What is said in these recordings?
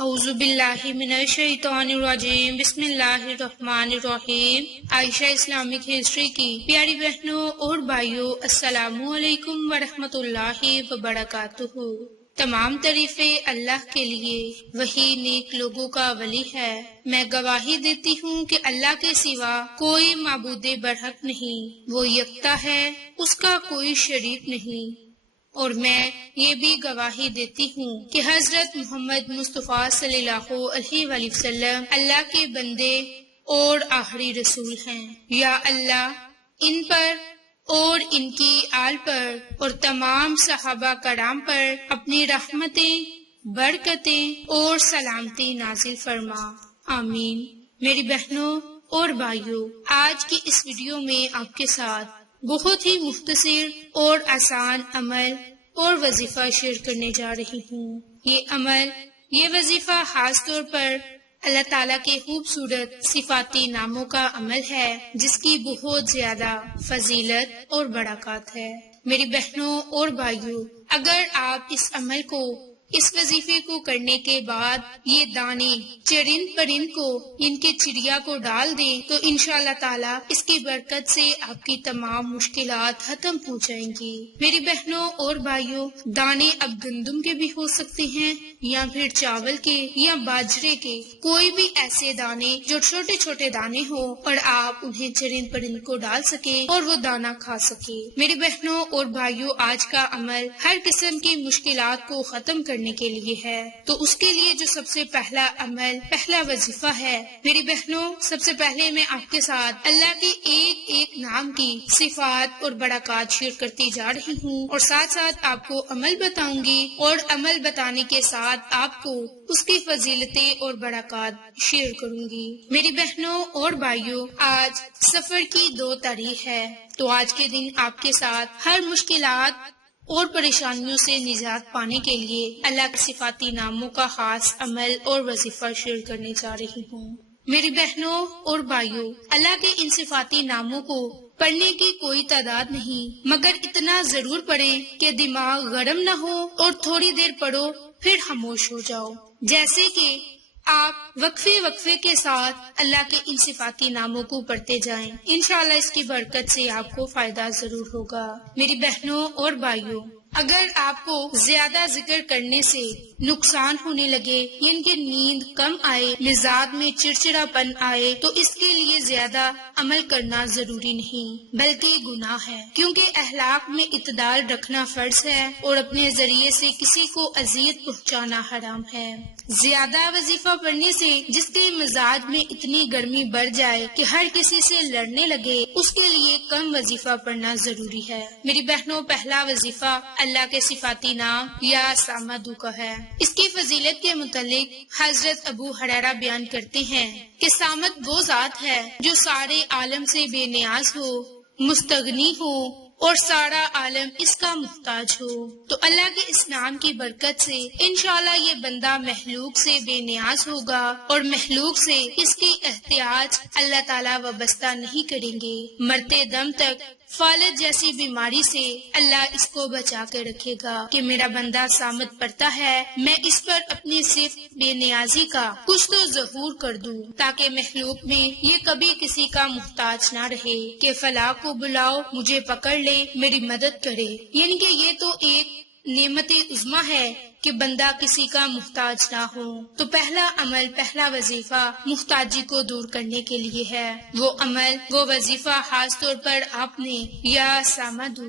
اعوذ باللہ من الشیطان الرجیم، بسم اللہ الرحمن الرحیم۔ عائشہ اسلامک ہسٹری کی پیاری بہنوں اور بھائیوں، السلام علیکم ورحمۃ اللہ وبرکاتہ۔ تمام تعریفیں اللہ کے لیے، وہی نیک لوگوں کا ولی ہے۔ میں گواہی دیتی ہوں کہ اللہ کے سوا کوئی معبود برحق نہیں، وہ یکتا ہے، اس کا کوئی شریک نہیں۔ اور میں یہ بھی گواہی دیتی ہوں کہ حضرت محمد مصطفیٰ صلی اللہ علیہ وآلہ وسلم اللہ کے بندے اور آخری رسول ہیں۔ یا اللہ ان پر اور ان کی آل پر اور تمام صحابہ کرام پر اپنی رحمتیں، برکتیں اور سلامتی نازل فرما، آمین۔ میری بہنوں اور بھائیوں، آج کی اس ویڈیو میں آپ کے ساتھ بہت ہی مختصر اور آسان عمل اور وظیفہ شیئر کرنے جا رہی ہوں۔ یہ وظیفہ خاص طور پر اللہ تعالیٰ کے خوبصورت صفاتی ناموں کا عمل ہے، جس کی بہت زیادہ فضیلت اور برکات ہے۔ میری بہنوں اور بھائیوں، اگر آپ اس وظیفے کو کرنے کے بعد یہ دانے چرند پرند کو، ان کے چڑیا کو ڈال دیں تو انشاءاللہ تعالی اس کی برکت سے آپ کی تمام مشکلات ختم ہو جائیں گی۔ میری بہنوں اور بھائیوں، دانے اب گندم کے بھی ہو سکتے ہیں یا پھر چاول کے یا باجرے کے، کوئی بھی ایسے دانے جو چھوٹے چھوٹے دانے ہو اور آپ انہیں چرند پرند کو ڈال سکیں اور وہ دانہ کھا سکے۔ میری بہنوں اور بھائیوں، آج کا عمل ہر قسم کی مشکلات کو ختم کرنے کے لیے ہے، تو اس کے لیے جو سب سے پہلا وظیفہ ہے، میری بہنوں، سب سے پہلے میں آپ کے ساتھ اللہ کے ایک نام کی صفات اور برکات شیئر کرتی جا رہی ہوں، اور ساتھ ساتھ آپ کو عمل بتاؤں گی، اور عمل بتانے کے ساتھ آپ کو اس کی فضیلتیں اور برکات شیئر کروں گی۔ میری بہنوں اور بھائیوں، آج سفر کی 2 تاریخ ہے، تو آج کے دن آپ کے ساتھ ہر مشکلات اور پریشانیوں سے نجات پانے کے لیے اللہ کے صفاتی ناموں کا خاص عمل اور وظیفہ شیئر کرنے جا رہی ہوں۔ میری بہنوں اور بھائیوں، اللہ کے ان صفاتی ناموں کو پڑھنے کی کوئی تعداد نہیں، مگر اتنا ضرور پڑھیں کہ دماغ گرم نہ ہو اور تھوڑی دیر پڑھو پھر خاموش ہو جاؤ۔ جیسے کہ آپ وقفے کے ساتھ اللہ کے ان صفاتی ناموں کو پڑھتے جائیں، انشاءاللہ اس کی برکت سے آپ کو فائدہ ضرور ہوگا۔ میری بہنوں اور بھائیوں، اگر آپ کو زیادہ ذکر کرنے سے نقصان ہونے لگے، یعنی کہ نیند کم آئے، مزاج میں چڑچڑا پن آئے، تو اس کے لیے زیادہ عمل کرنا ضروری نہیں بلکہ گناہ ہے، کیونکہ اخلاق میں اعتدال رکھنا فرض ہے اور اپنے ذریعے سے کسی کو اذیت پہنچانا حرام ہے۔ زیادہ وظیفہ پڑھنے سے جس کے مزاج میں اتنی گرمی بڑھ جائے کہ ہر کسی سے لڑنے لگے، اس کے لیے کم وظیفہ پڑھنا ضروری ہے۔ میری بہنوں، پہلا وظیفہ اللہ کے صفاتی نام یا سامدو کا ہے۔ اس کی فضیلت کے متعلق حضرت ابو ہریرہ بیان کرتے ہیں کہ سامد وہ ذات ہے جو سارے عالم سے بے نیاز ہو، مستغنی ہو اور سارا عالم اس کا محتاج ہو۔ تو اللہ کے اس نام کی برکت سے انشاءاللہ یہ بندہ مخلوق سے بے نیاز ہوگا اور مخلوق سے اس کی احتیاج اللہ تعالیٰ وابستہ نہیں کریں گے۔ مرتے دم تک فالج جیسی بیماری سے اللہ اس کو بچا کے رکھے گا کہ میرا بندہ سامد پڑھتا ہے، میں اس پر اپنی صرف بے نیازی کا کچھ تو ظہور کر دوں، تاکہ مخلوق میں یہ کبھی کسی کا محتاج نہ رہے کہ فلاں کو بلاؤ، مجھے پکڑ لے، میری مدد کرے۔ یعنی کہ یہ تو ایک نعمت عظمیٰ ہے کہ بندہ کسی کا محتاج نہ ہو۔ تو پہلا عمل، پہلا وظیفہ محتاجی کو دور کرنے کے لیے ہے۔ وہ عمل، وہ وظیفہ خاص طور پر آپ نے یا سامدو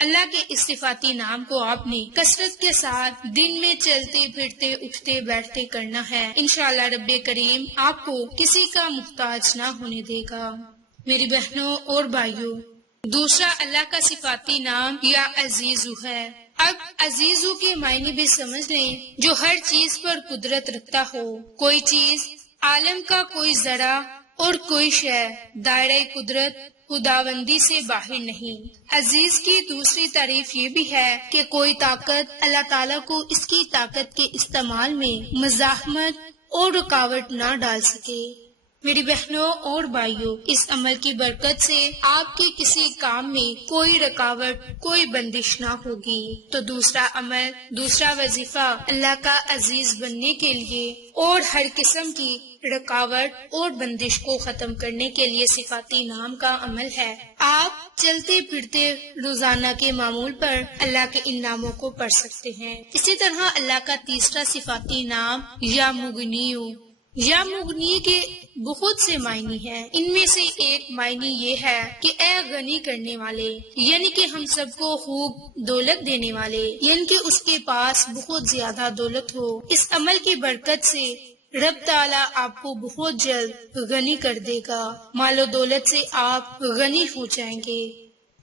اللہ کے اس صفاتی نام کو آپ نے کثرت کے ساتھ دن میں چلتے پھرتے اٹھتے بیٹھتے کرنا ہے۔ انشاءاللہ رب کریم آپ کو کسی کا محتاج نہ ہونے دے گا۔ میری بہنوں اور بھائیوں، دوسرا اللہ کا صفاتی نام یا عزیزو ہے۔ اب عزیزو کے معنی بھی سمجھ لیں، جو ہر چیز پر قدرت رکھتا ہو۔ کوئی چیز، عالم کا کوئی ذرہ اور کوئی شے دائرہ قدرت خداوندی سے باہر نہیں۔ عزیز کی دوسری تعریف یہ بھی ہے کہ کوئی طاقت اللہ تعالیٰ کو اس کی طاقت کے استعمال میں مزاحمت اور رکاوٹ نہ ڈال سکے۔ میری بہنوں اور بھائیوں، اس عمل کی برکت سے آپ کے کسی کام میں کوئی رکاوٹ، کوئی بندش نہ ہوگی۔ تو دوسرا عمل، دوسرا وظیفہ اللہ کا عزیز بننے کے لیے اور ہر قسم کی رکاوٹ اور بندش کو ختم کرنے کے لیے صفاتی نام کا عمل ہے۔ آپ چلتے پھرتے روزانہ کے معمول پر اللہ کے ان ناموں کو پڑھ سکتے ہیں۔ اسی طرح اللہ کا تیسرا صفاتی نام یا مغنیو، یا مغنی کے بہت سے معنی ہیں۔ ان میں سے ایک معنی یہ ہے کہ اے غنی کرنے والے، یعنی کہ ہم سب کو خوب دولت دینے والے، یعنی کہ اس کے پاس بہت زیادہ دولت ہو۔ اس عمل کی برکت سے رب تعالیٰ آپ کو بہت جلد غنی کر دے گا، مال و دولت سے آپ غنی ہو جائیں گے۔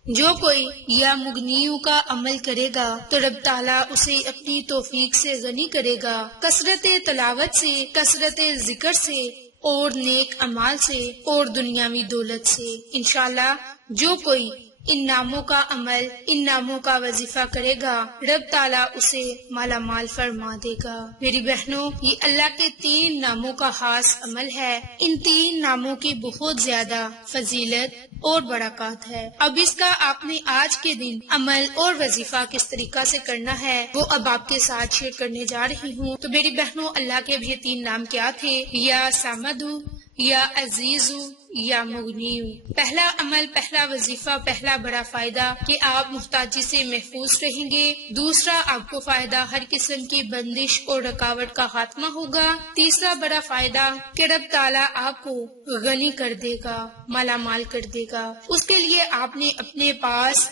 جو کوئی یا مغنیوں کا عمل کرے گا تو رب تعالیٰ اسے اپنی توفیق سے غنی کرے گا، کثرت تلاوت سے، کثرت ذکر سے اور نیک اعمال سے اور دنیاوی دولت سے۔ انشاءاللہ جو کوئی ان ناموں کا عمل، ان ناموں کا وظیفہ کرے گا، رب تعالیٰ اسے مالا مال فرما دے گا۔ میری بہنوں، یہ اللہ کے 3 ناموں کا خاص عمل ہے۔ ان 3 ناموں کی بہت زیادہ فضیلت اور برکات ہے۔ اب اس کا آپ نے آج کے دن عمل اور وظیفہ کس طریقہ سے کرنا ہے وہ اب آپ کے ساتھ شیئر کرنے جا رہی ہوں۔ تو میری بہنوں، اللہ کے یہ 3 نام کیا تھے؟ یا سامدو، یا عزیزو، یا مغنیو۔ پہلا عمل، پہلا وظیفہ، پہلا بڑا فائدہ کہ آپ محتاجی سے محفوظ رہیں گے۔ دوسرا، آپ کو فائدہ ہر قسم کی بندش اور رکاوٹ کا خاتمہ ہوگا۔ تیسرا بڑا فائدہ کہ رب تعالیٰ آپ کو غنی کر دے گا، مالا مال کر دے گا۔ اس کے لیے آپ نے اپنے پاس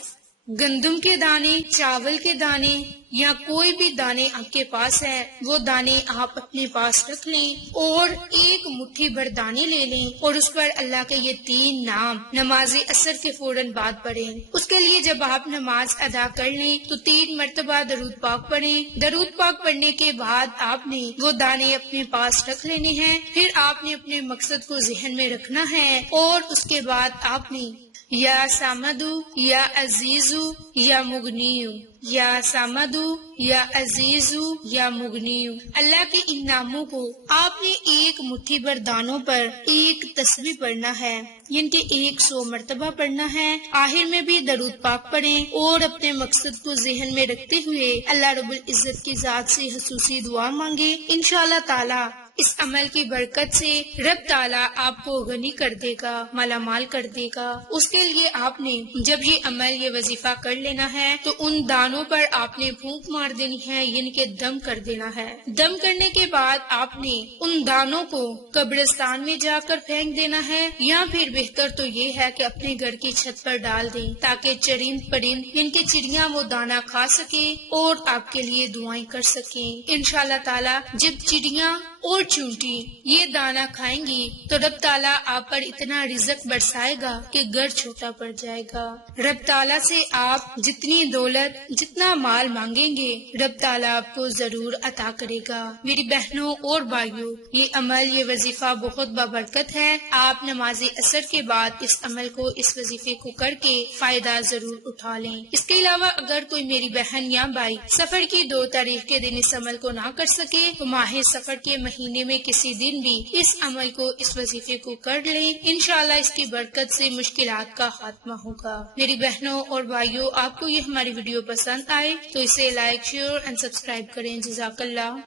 گندم کے دانے، چاول کے دانے یا کوئی بھی دانے آپ کے پاس ہے، وہ دانے آپ اپنے پاس رکھ لیں اور ایک مٹھی بھر دانے لے لیں اور اس پر اللہ کے یہ 3 نام نماز عصر کے فوراً بعد پڑھیں۔ اس کے لیے جب آپ نماز ادا کر لیں تو 3 مرتبہ درود پاک پڑھیں۔ درود پاک پڑھنے کے بعد آپ نے وہ دانے اپنے پاس رکھ لینے ہیں۔ پھر آپ نے اپنے مقصد کو ذہن میں رکھنا ہے اور اس کے بعد آپ نے یا سامدو، یا عزیزو، یا مغنیو، یا سامدو، یا عزیزو، یا مغنیو۔ اللہ کے ان ناموں کو آپ نے ایک مٹھی بھر دانوں پر ایک تسبیح پڑھنا ہے، یعنی کہ 100 مرتبہ پڑھنا ہے۔ آخر میں بھی درود پاک پڑھیں اور اپنے مقصد کو ذہن میں رکھتے ہوئے اللہ رب العزت کی ذات سے خصوصی دعا مانگے۔ انشاءاللہ تعالی اس عمل کی برکت سے رب تعالیٰ آپ کو غنی کر دے گا، مالا مال کر دے گا۔ اس کے لیے آپ نے جب یہ عمل، یہ وظیفہ کر لینا ہے تو ان دانوں پر آپ نے پھونک مار دینی ہے، یعنی کہ دم کر دینا ہے۔ دم کرنے کے بعد آپ نے ان دانوں کو قبرستان میں جا کر پھینک دینا ہے، یا پھر بہتر تو یہ ہے کہ اپنے گھر کی چھت پر ڈال دیں تاکہ چرند پرند، یعنی کہ چڑیاں، وہ دانا کھا سکیں اور آپ کے لیے دعائیں کر سکیں۔ انشاءاللہ تعالیٰ جب چڑیاں اور چونٹی یہ دانا کھائیں گی تو رب تعالیٰ آپ پر اتنا رزق برسائے گا کہ گھر چھوٹا پڑ جائے گا۔ رب تعالیٰ سے آپ جتنی دولت، جتنا مال مانگیں گے، رب تعالیٰ آپ کو ضرور عطا کرے گا۔ میری بہنوں اور بھائیوں، یہ عمل، یہ وظیفہ بہت بابرکت ہے۔ آپ نماز عصر کے بعد اس عمل کو، اس وظیفے کو کر کے فائدہ ضرور اٹھا لیں۔ اس کے علاوہ اگر کوئی میری بہن یا بھائی سفر کی 2 تاریخ کے دن اس عمل کو نہ کر سکے تو ماہ سفر کے مہینے میں کسی دن بھی اس عمل کو، اس وظیفے کو کر لیں۔ انشاءاللہ اس کی برکت سے مشکلات کا خاتمہ ہوگا۔ میری بہنوں اور بھائیوں، آپ کو یہ ہماری ویڈیو پسند آئے تو اسے لائک، شیئر اور سبسکرائب کریں۔ جزاک اللہ۔